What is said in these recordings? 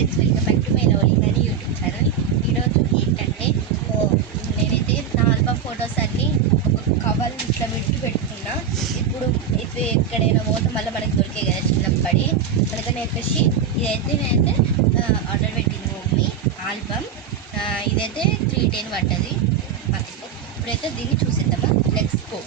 Friends, welcome back to my lovely honey YouTube channel. ఈరోజు ఏంటంటే నేనైతే నా ఆల్బమ్ ఫొటోస్ అన్నీ ఒక కవర్ ఇట్లా పెట్టుకున్నా. ఇప్పుడు ఇది ఎక్కడైనా పోతే మళ్ళీ మనకి దొరికే కదా చిన్నప్పటి అందుకని చెప్పేసి నేనైతే ఆర్డర్ పెట్టింది మమ్మీ ఆల్బమ్. ఇదైతే 310 పడ్డది. ఇప్పుడైతే దీన్ని చూసేద్దామా, లెట్స్ గో.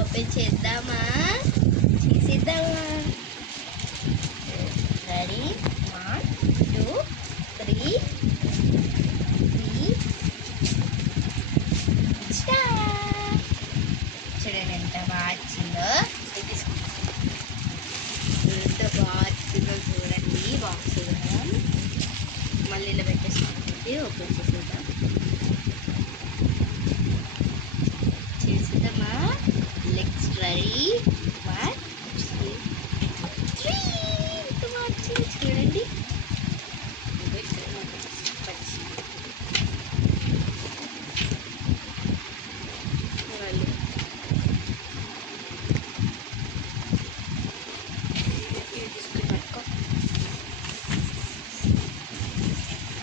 ఓపెన్ చేద్దామా, చేసేద్దామా. రెడీ, 1 2 3 చూడండి ఎంత బాగా వచ్చిందో. ఎంత బాగా వచ్చిందో చూడండి. బాక్స్ కూడా మళ్ళీ ఇలా పెట్టేసుకోండి. ఓపెన్ చేసేద్దాం, చేసేద్దామా. Let's ready, 1 2 3. ఎంత బాగా వచ్చిందో చూడండి.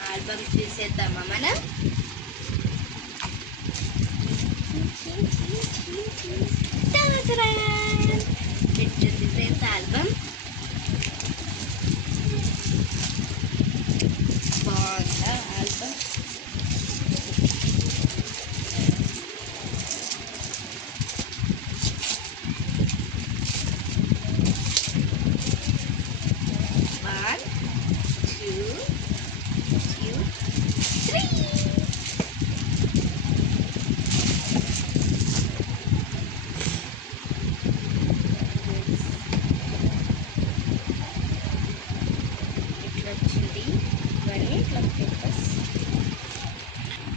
ఆల్బమ్ చూసేద్దామా మనం. పెట్టండి ఫ్రెండ్స్ ఆల్బమ్. బాగుందా ఆల్బమ్?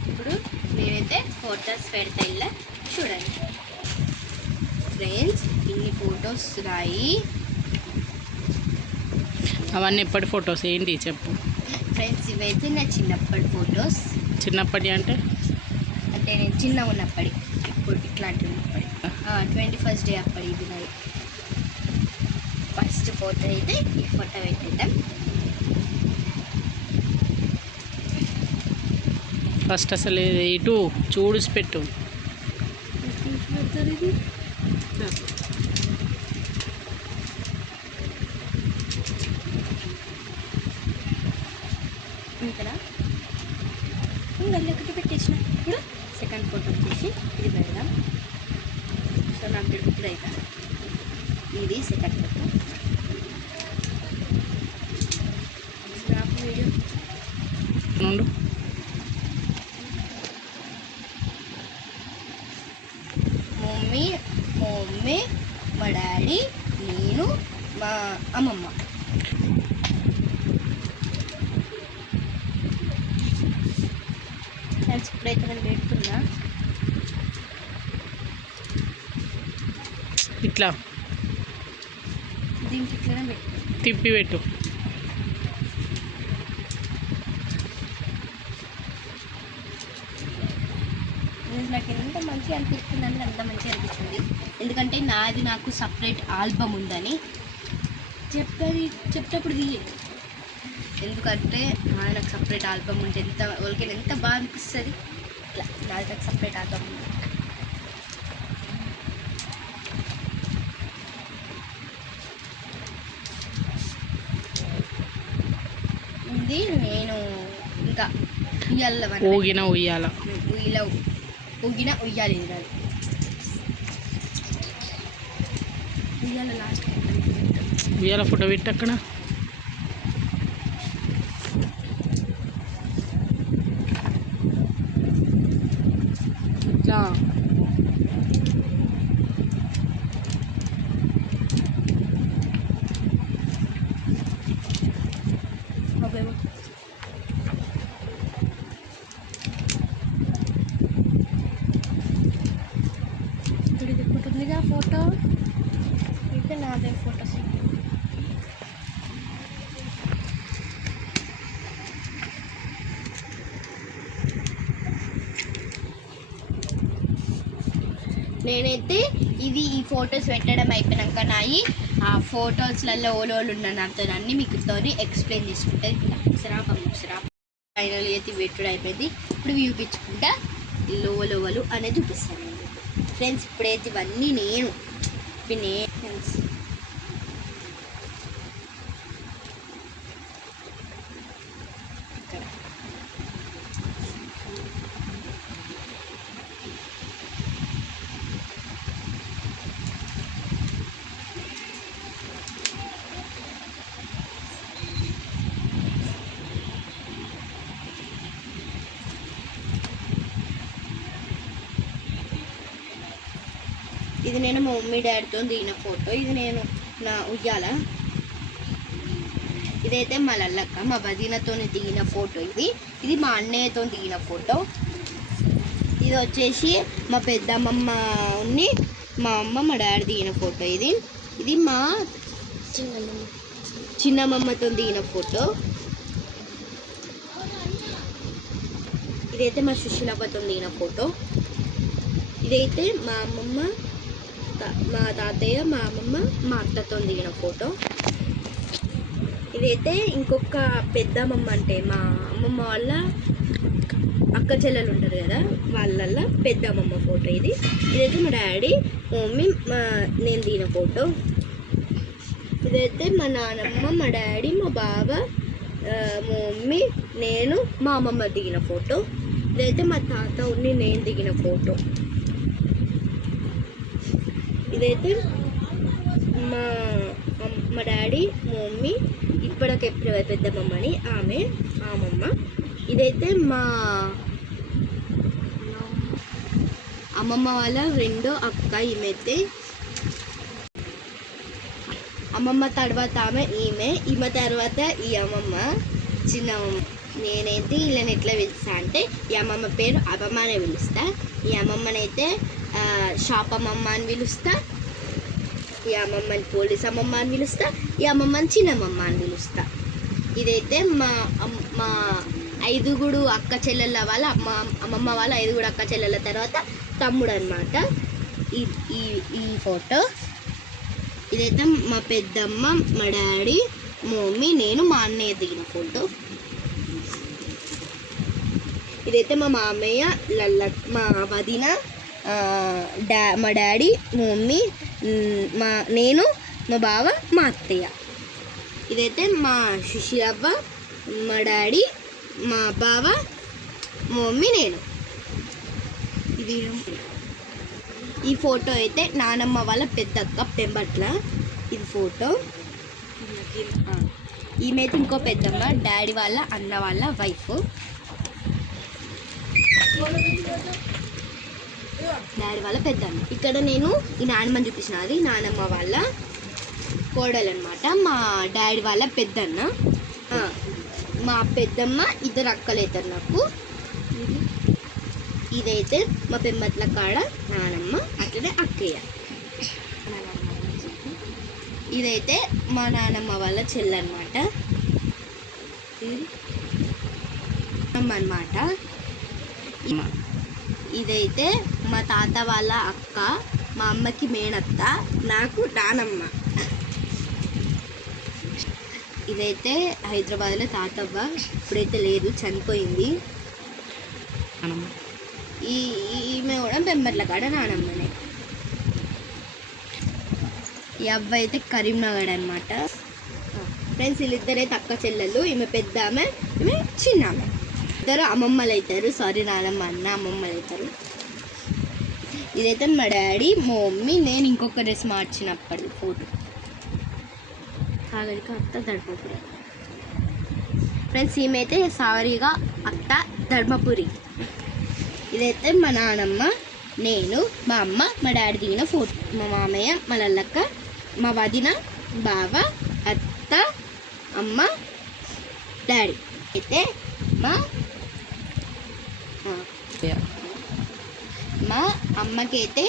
ఇప్పుడు నేనైతే ఫొటోస్ పెడతా. ఇలా చూడండి ఫ్రెండ్స్, ఇన్ని ఫొటోస్ రాయి. అవన్నీ ఎప్పటి ఫొటోస్ ఏంటి చెప్పు ఫ్రెండ్స్, ఇవైతే నా చిన్నప్పటి ఫొటోస్. చిన్నప్పటి అంటే నేను చిన్నగా ఉన్నప్పటి, ఇప్పుడు ఇట్లాంటి ఉన్నప్పటి 21st డే అప్పటి. ఇది నాది ఫస్ట్ ఫోటో. అయితే ఈ ఫోటో పెట్టేద్దాం. ఫస్ట్ అసలు ఇటు చూడిసి పెట్టు. ఇక్కడ ఇంకా ఒకటి పెట్టేసిన. ఇప్పుడు సెకండ్ ఫోటో వచ్చేసి ఇది పెడదాం. సో నాకు ఇప్పుడు అయితే ఇది సెకండ్ ఫోటో. నాకు వీడియో నుండు మమ్మీ, మా డాడీ, నేను, మా అమ్మమ్మ. ఫ్రెండ్స్, ఇప్పుడైతే నేను పెడుతున్నా. ఇట్లా దీనికి ఇట్లనే పెట్టు, తిప్పి పెట్టు. నాకు ఎంత మంచిగా అనిపిస్తుంది అంటే అంత మంచిగా అనిపిస్తుంది. ఎందుకంటే నాకు సపరేట్ ఆల్బమ్ ఉందని చెప్పేటప్పుడు తీయదు. ఎందుకంటే నాకు సపరేట్ ఆల్బమ్ ఉంటే వాళ్ళకి ఎంత బాగా అనిపిస్తుంది. ఇట్లా నాకు సపరేట్ ఆల్బమ్ ఉంది. నేను ఇంకా ఊగిన ఉయ్యాల ఉయ్యాలి. ఇది నాది ఉయ్యాల. లాస్ట్ ఉయ్యాల ఫోటో పెట్టి అక్కడ ఇట్లా ఉంటుందిగా ఫోటో. అయితే నాదే ఫోటోస్. నేనైతే ఈ ఫొటోస్ పెట్టడం అయిపోయినాక నాయి ఆ ఫొటోస్లలో ఓలోళ్ళు ఉన్న నాతో అన్నీ మీకుతో ఎక్స్ప్లెయిన్ చేసుకుంటే ముసరా ఫైనల్ అయితే పెట్టుడు అయిపోయింది. ఇప్పుడు చూపించుకుంటా లోవలు అనేది చూపిస్తాను నేను ఫ్రెండ్స్. ఇప్పుడైతే ఇవన్నీ నేను ఫ్రెండ్స్ ఇది నేను మా మమ్మీ డాడీతో దిగిన ఫోటో. ఇది నేను నా ఉయ్యాల. ఇదైతే మా లల్లక్క మా వదినతో దిగిన ఫోటో. ఇది మా అన్నయ్యతో దిగిన ఫోటో. ఇది వచ్చేసి మా పెద్దమ్మమ్మని మా అమ్మ మా డాడీ దిగిన ఫోటో. ఇది మా చిన్నమ్మమ్మతో దిగిన ఫోటో. ఇదైతే మా సుశీలవ్వతో దిగిన ఫోటో. ఇదైతే మా అమ్మమ్మ మా తాతయ్య మా అమ్మమ్మ మా అత్తతో దిగిన ఫోటో. ఇదైతే ఇంకొక పెద్దమ్మమ్మ అంటే మా అమ్మమ్మ వాళ్ళ అక్క చెల్లెలు ఉంటారు కదా, వాళ్ళ పెద్దమ్మమ్మ ఫోటో. ఇదైతే మా డాడీ మమ్మీ నేను దిగిన ఫోటో. ఇదైతే మా నాన్నమ్మ మా డాడీ మా బావ మా మమ్మీ నేను మా అమ్మమ్మ దిగిన ఫోటో. ఇదైతే మా తాత ఉన్ని నేను దిగిన ఫోటో. ఇదైతే మా డాడీ మా మమ్మీ ఇప్పటికెప్పుడు పెద్దమ్మని ఆమె అమ్మమ్మ. ఇదైతే మా అమ్మమ్మ వాళ్ళ రెండో అక్క. ఈమెతే అమ్మమ్మ తర్వాత ఈమె తర్వాత ఈ అమ్మమ్మ చిన్నమ్మమ్మ. నేనైతే వీళ్ళని ఎట్లా పిలుస్తా అంటే ఈ అమ్మమ్మ పేరు అమ్మమ్మ అని పిలుస్తా. ఈ అమ్మమ్మనైతే షాప్ అమ్మమ్మ అని పిలుస్తా. ఈ అమ్మమ్మని పోలీస్ అమ్మమ్మ అని పిలుస్తా. ఈ అమ్మమ్మని చిన్నమ్మమ్మ అని పిలుస్తా. ఇదైతే మా 5 అక్క చెల్లెళ్ళ వాళ్ళ అమ్మమ్మ వాళ్ళ 5 అక్క చెల్లెళ్ళ తర్వాత తమ్ముడు అనమాట ఈ ఫోటో. ఇదైతే మా పెద్దమ్మ మా డాడీ మా మమ్మీ నేను మా అన్నయ్య దిగిన ఫోటో. ఇదైతే మా మామయ్య మా వదిన మా డాడీ మా మమ్మీ నేను మా బావ మా అత్తయ్య. ఇదైతే మా సుశీలవ్వ మా డాడీ మా బావ మా మమ్మీ నేను. ఈ ఫోటో అయితే నానమ్మ వాళ్ళ పెద్దక్క పెంబట్ల. ఇది ఫోటో. ఈమెయితే ఇంకో పెద్దమ్మ డాడీ వాళ్ళ అన్న వాళ్ళ వైఫ్. డాడీ వాళ్ళ పెద్దమ్మ. ఇక్కడ నేను ఈ నానమ్మని చూపించిన, అది నానమ్మ వాళ్ళ కోడలు అనమాట. మా డాడీ వాళ్ళ పెద్దన్న. మా పెద్దమ్మ 2 అక్కలు అవుతారు నాకు. ఇదైతే మా పెమ్మట్ల కాడ నానమ్మ, అట్లనే అక్కయ్య. ఇదైతే మా నానమ్మ వాళ్ళ చెల్లెనమాట అన్నమాట. ఇదైతే మా తాత వాళ్ళ అక్క, మా అమ్మకి మేనత్త, నాకు నానమ్మ. ఇదైతే హైదరాబాద్లో తాతవ్వ, ఇప్పుడైతే లేదు, చనిపోయింది. ఈమె కూడా పెంబర్ల కాడ నానమ్మనే. ఈ అవ్వ అయితే కరీంనగర్ అనమాట. ఫ్రెండ్స్ వీళ్ళిద్దరైతే అక్క చెల్లెలు. ఈమె పెద్ద ఆమె, ఈమె చిన్న ఆమె. ఇద్దరు అమ్మమ్మలు అవుతారు. సారీ నానమ్మ అన్న అమ్మమ్మలు అవుతారు. ఇదైతే మా డాడీ మా మమ్మీ నేను ఇంకొక డ్రెస్ మార్చినప్పటి ఫోటో. సాగరిక అత్త ధర్మపురి. ఫ్రెండ్స్ ఈమె అయితే సాగరిగా అత్త ధర్మపురి. ఇదైతే మా నానమ్మ నేను మా అమ్మ మా డాడీ దిగిన ఫోటో. మా మామయ్య మా లల్లక్క మా వదిన బావ అత్త అమ్మ డాడీ. అయితే మా అమ్మకైతే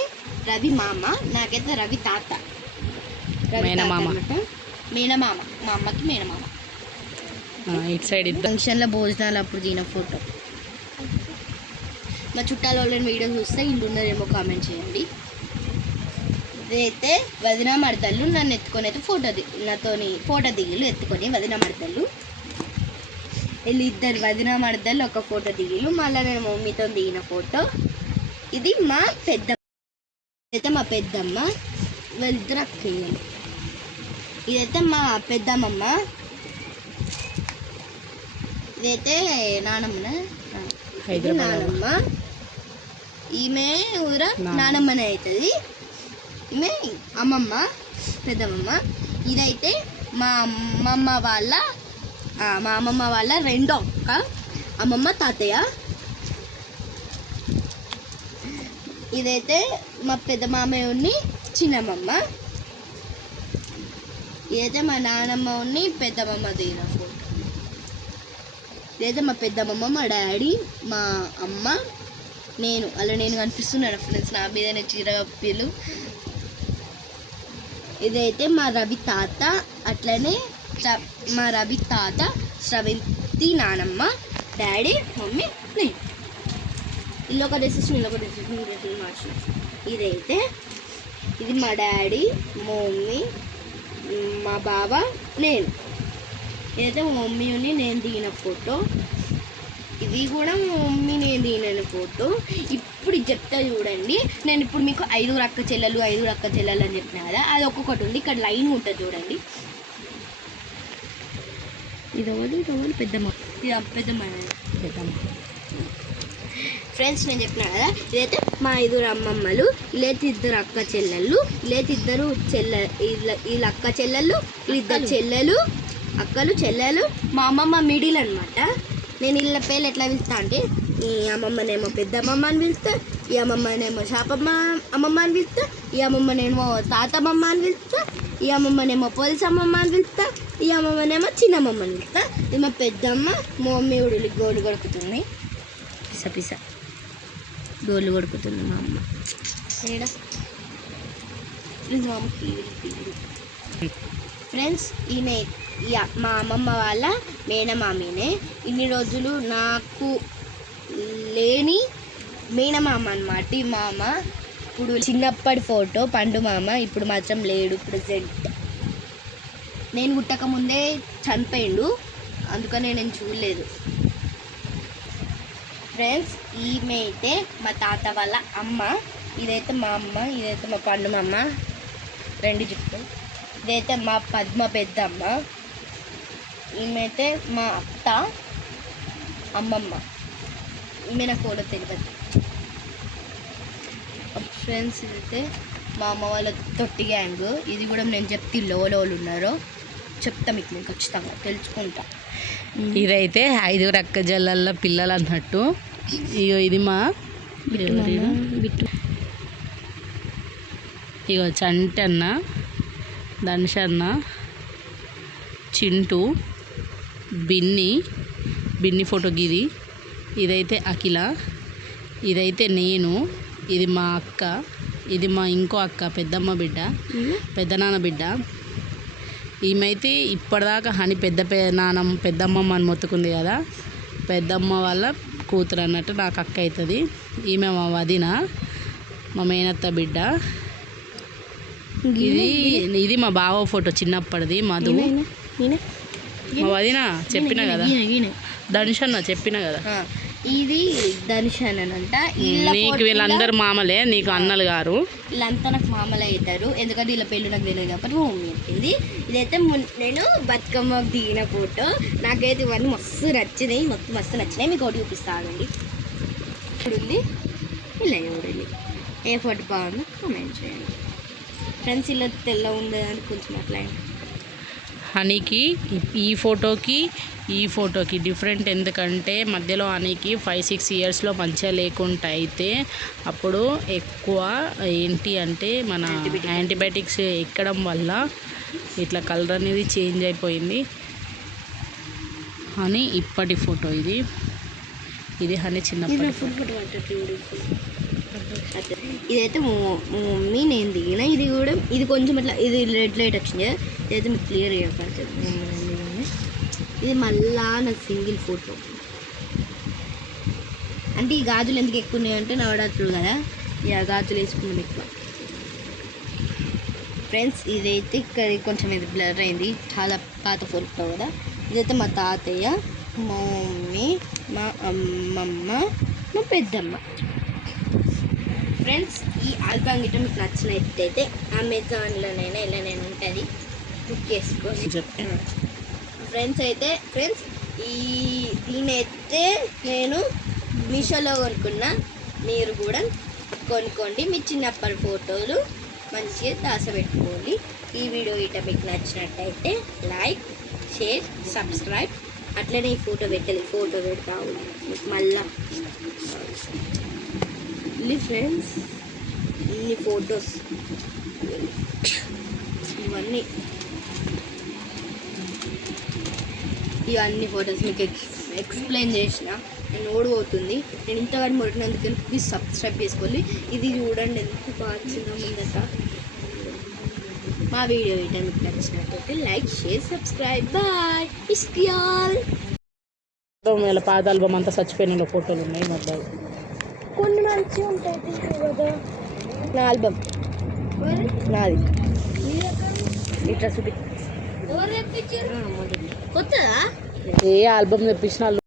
రవి మామ, నాకైతే రవి తాత. మేనమామ. మేనమామ, మా అమ్మకి మేనమామ. ఇటు సైడ్ ఫంక్షన్లో భోజనాలు అప్పుడు దిగిన ఫోటో. మా చుట్టాల వాళ్ళని వీడియో చూస్తే ఇల్లు ఉన్నారేమో కామెంట్ చేయండి. ఇదైతే వదిన మడతలు నన్ను ఎత్తుకొని అయితే నాతోని ఫోటో దిగిలు ఎత్తుకొని వదిన మడతలు వీళ్ళు ఇద్దరు వదిన మడతలు ఒక ఫోటో దిగిలు. మళ్ళీ నేను మమ్మీతో దిగిన ఫోటో. ఇది మా ఇదైతే మా పెద్దమ్మ, వీళ్ళిద్దరు అక్కయ్యలు. ఇదైతే మా పెద్దమ్మమ్మ, ఇదైతే నానమ్మ. నానమ్మ ఈమె ఊర నానమ్మనే అవుతుంది. ఈమె అమ్మమ్మ, పెద్దమ్మమ్మ. ఇదైతే మా అమ్మమ్మ వాళ్ళ రెండో అక్క, అమ్మమ్మ తాతయ్య. ఇదైతే మా పెద్ద మామయ్య చిన్నమ్మమ్మ. ఇదైతే మా నానమ్మ పెద్దమ్మమ్మ దిగిన ఫోటో. ఇదైతే మా పెద్దమ్మమ్మ, మా డాడీ, మా అమ్మ, నేను. అలా నేను కనిపిస్తున్నాను ఫ్రెండ్స్, నా మీదనే చీర కప్పిలు. ఇదైతే మా రవి తాత, అట్లనే మా రవి తాత, శ్రవంతి నానమ్మ, డాడీ, మమ్మీ, నేను. ఇల్లొక డెసిషన్ మార్చిన. ఇదైతే ఇది మా డాడీ, మమ్మీ, మా బావ, నేను. ఇదైతే మా మమ్మీ నేను దిగిన ఫోటో. ఇది కూడా మా మమ్మీ నేను దిగిన ఫోటో. ఇప్పుడు చెప్తా చూడండి. నేను ఇప్పుడు మీకు 5 అక్క చెల్లెలు అని చెప్పిన కదా, అది ఒక్కొక్కటి ఉంది. ఇక్కడ లైన్ ఉంటుంది చూడండి. ఇది పెద్దమ్మ, ఇది పెద్దమ్మ. ఫ్రెండ్స్ నేను చెప్పిన కదా, ఇదైతే మా 5 అమ్మమ్మలు, ఇదైతే 2 అక్క చెల్లెళ్ళు, ఇదైతే 2 వీళ్ళ అక్క చెల్లెళ్ళు, వీళ్ళిద్దరు చెల్లెలు, అక్కలు చెల్లెలు. మా అమ్మమ్మ మిడిల్ అనమాట. నేను వీళ్ళ పేర్లు ఎట్లా పిలుస్తా అంటే, ఈ అమ్మమ్మనేమో పెద్దమ్మమ్మ అని పిలుస్తా, ఈ అమ్మమ్మనేమో అమ్మమ్మ అని పిలుస్తా, ఈ అమ్మమ్మనేమో తాతమ్మమ్మ అని పిలుస్తా, ఈ అమ్మమ్మనేమో పోలీసమ్మమ్మ అని పిలుస్తా, ఈ అమ్మమ్మనేమో చిన్నమ్మమ్మ అని పిలుస్తా. ఇది మా పెద్దమ్మ. మా మమ్మీ ఉడులి గోళ్ళు కొడుకుతుంది, పిస గోళ్ళు కొడుకుతుంది మా అమ్మ. ఫ్రెండ్స్ ఈమె మా అమ్మమ్మ వాళ్ళ మేనమామినే. ఇన్ని రోజులు నాకు లేని మేనమామ అన్నమాట ఈ మామ. ఇప్పుడు చిన్నప్పటి ఫోటో పండు మామ, ఇప్పుడు మాత్రం లేడు ప్రజెంట్. నేను పుట్టక ముందే చనిపోయిండు, అందుకనే నేను చూడలేదు. ఫ్రెండ్స్ ఈమె అయితే మా తాత వాళ్ళ అమ్మ, ఇదైతే మా అమ్మ, ఇదైతే మా పండు మామ, 2 జుట్టు. ఇదైతే మా పద్మ పెద్దమ్మ, ఈమెతే మా అత్త అమ్మమ్మ. ఈమె నాకు కూడా తెలియదు. ఫ్రెండ్స్ ఇదైతే మా అమ్మ వాళ్ళ తొట్టి గ్యాంగ్. ఇది కూడా నేను చెప్తే లోలు ఉన్నారో చెప్తా మీకు, నేను ఖచ్చితంగా తెలుసుకుంటా. ఇదైతే 5 అక్క జల్లల పిల్లలు అన్నట్టు. ఇది మా ఇగో చంటన్న, ధనుషన్న, చింటూ, బిన్ని ఫోటో గిది. ఇదైతే అఖిల, ఇదైతే నేను, ఇది మా అక్క, ఇది మా ఇంకో అక్క పెద్దమ్మ బిడ్డ, పెద్దనాన్న బిడ్డ. ఈమెయితే ఇప్పటిదాకా హని పెద్దమ్మమ్మ అని మొత్తుకుంది కదా, పెద్దమ్మ వాళ్ళ కూతురు అన్నట్టు నాకు అక్క అవుతుంది. ఈమె మా వదిన, మా మేనత్త బిడ్డ. ఇది మా బావ ఫోటో చిన్నప్పటిది, మధు. మా వదిన చెప్పిన కదా, ధనుషన్న చెప్పిన కదా. ఇది ధనుషన్న అంట. నీకు వీళ్ళందరూ మామలే, నీకు అన్నలు గారు. వీళ్ళంతా నాకు మామలే అవుతారు, ఎందుకంటే వీళ్ళ పెళ్ళి నాకు తెలియదు కాబట్టి మా మమ్మీ చెప్పింది. ఇదైతే నేను బతుకమ్మ దిగిన ఫోటో. నాకైతే ఇవన్నీ మస్తు నచ్చినాయి. మీకు ఒకటి చూపిస్తానండి. ఇప్పుడు ఉంది ఇలా చూడండి, ఏ ఫోటో బాగుందో కామెంట్ చేయండి. ఫ్రెండ్స్ ఇలా తెల్ల ఉండదని కొంచెం అట్లా. హనీకి ఈ ఫోటోకి డిఫరెంట్ ఎందుకంటే మధ్యలో హనీకి 5-6 ఇయర్స్లో మంచిగా లేకుండా అయితే అప్పుడు ఎక్కువ ఏంటి అంటే మన యాంటీబయాటిక్స్ ఎక్కడం వల్ల ఇట్లా కలర్ అనేది చేంజ్ అయిపోయింది. హనీ ఇప్పటి ఫోటో ఇది హనీ చిన్నప్పటి ఫోటో. ఇదైతే మమ్మీ నేను దిగిన. ఇది కొంచెం ఇట్లా ఇది రెడ్ లైట్ వచ్చింది. ఇదైతే మీకు క్లియర్ చెప్పాలి. ఇది మళ్ళా నా సింగిల్ ఫోటో. అంటే ఈ గాజులు ఎందుకు ఎక్కువ ఉన్నాయంటే నవరాత్రులు కదా, ఇక గాజులు వేసుకున్నాం ఎక్కువ. ఫ్రెండ్స్ ఇదైతే ఇక్కడ కొంచెం ఇది బ్లర్ అయింది, చాలా పాత ఫోటో కదా. ఇదైతే మా తాతయ్య, మా మమ్మీ, మా అమ్మమ్మ, మా పెద్దమ్మ. ఫ్రెండ్స్ ఈ ఆల్బమ్ గిట్ట మీకు నచ్చినట్టయితే అమెజాన్లోనైనా ఇలానైనా ఉంటుంది, బుక్ చేసుకోండి. ఫ్రెండ్స్ దీనైతే నేను మీషోలో కొనుక్కున్నా, మీరు కూడా కొనుక్కోండి. మీ చిన్నప్పటి ఫోటోలు మంచిగా దాచబెట్టుకోండి. ఈ వీడియో గిట్ట మీకు నచ్చినట్టయితే లైక్, షేర్, సబ్స్క్రైబ్. అట్లనే ఈ ఫోటో పెడతాము మీకు మళ్ళా. ఇది ఫ్రెండ్స్ ఇన్ని ఫొటోస్, ఇవన్నీ ఫొటోస్ మీకు ఎక్స్ప్లెయిన్ చేసిన. నేను ఓడిపోతుంది, నేను ఇంతవరకు మొదటినందుకు ప్లీజ్ సబ్స్క్రైబ్ చేసుకోండి. ఇది చూడండి ఎంత బాగా చిన్న ముందట. మా వీడియో ఏంటో మీకు నచ్చినట్టయితే లైక్, షేర్, సబ్స్క్రైబ్. బాయ్, ఇస్కియాల్. వీళ్ళ పాత ఆల్బమ్ అంతా చచ్చిపోయిన ఫోటోలు ఉన్నాయి మధ్య. కొన్ని మంచిగా ఉంటాయి కదా. నా ఆల్బమ్ నాది ఇట్లా చూపి. కొత్తదా? ఏ ఆల్బమ్ తెప్పించిన